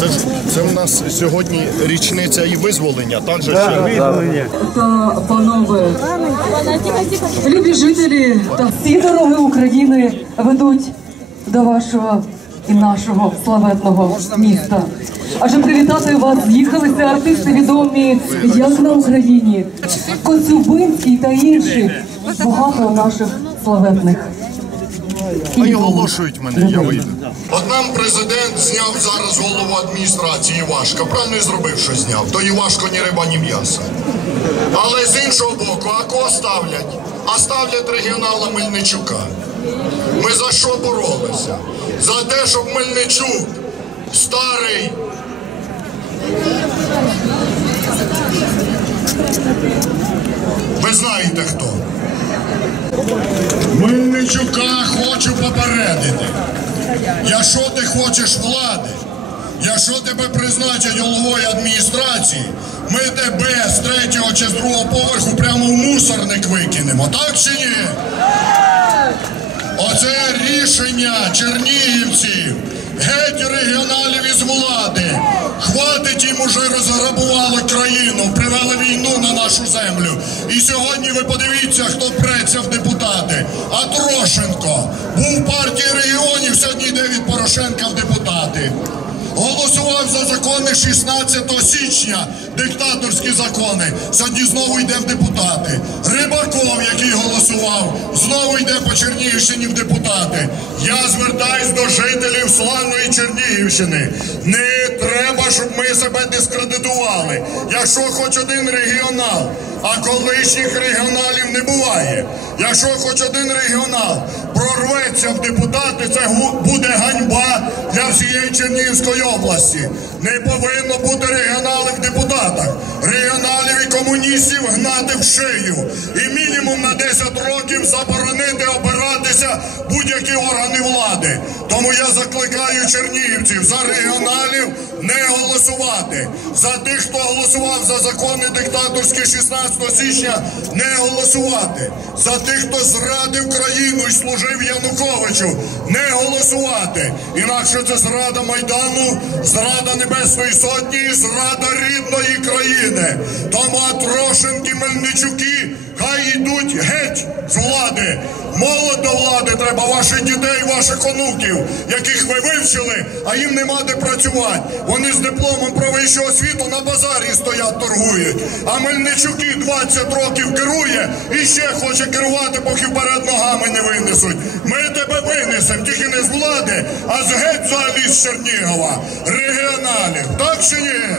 Це, ж- це в нас сьогодні річниця і визволення, так же ще? та панове, любі жителі та всі дороги України ведуть до вашого і нашого славетного міста. Адже привітати вас з'їхалися артисти відомі як на Україні, Коцюбинський та інші. Багато наших славетних. Хай оголошують мене, я вийду. От нам президент зняв зараз голову адміністрації Івашка. Правильно і зробив, що зняв. То Івашко ні риба, ні м'ясо. Але з іншого боку, а кого ставлять? А ставлять регіонала Мельничука. Ми за що боролися? За те, щоб Мельничук, старий. Ви знаєте хто? Мельничука хочу попередити. Якщо ти хочеш влади, якщо тебе призначать головою адміністрації, ми тебе з третього чи з другого поверху прямо в мусорник викинемо, так чи ні? Оце рішення чернігівців, геть регіоналів із влади. Хватить їм уже розграбували країну, землю. І сьогодні ви подивіться, хто преться в депутати. А Трошенко був партії регіонів, сьогодні йде від Порошенка в депутати. Голосував за закони 16 січня, диктаторські закони. Сьогодні знову йде в депутати. Рибаков, який голосував, йде по Чернігівщині в депутати. Я звертаюсь до жителів славної Чернігівщини. Не треба, щоб ми себе дискредитували. Якщо хоч один регіонал, а колишніх регіоналів не буває. Якщо хоч один регіонал прорветься в депутати, це буде ганьба для всієї Чернігівської області. Не повинно бути регіоналів в депутатах. Регіоналів і комуністів гнати в шию. І мінімум на 10 років заборонити обиратися будь-які органи влади. Тому я закликаю чернігівців за регіоналів не голосувати. За тих, хто голосував за закони диктаторські 16 січня, не голосувати. За тих, хто зрадив країну і служив Януковичу, не голосувати. Інакше це зрада Майдану, зрада Небесної Сотні і зрада рідної країни. Тому Трошенки, Мельничуки, хай йдуть геть з влади. Молодь до влади треба ваших дітей, ваших онуків, яких ви вивчили, а їм нема де працювати. Вони з дипломом про вищу освіту на базарі стоять, торгують. А Мельничуки 20 років керує і ще хоче керувати, поки вперед ногами не винесуть. Ми тебе винесемо, тільки не з влади, а з геть взагалі з Чернігова. Регіоналів. Так чи ні?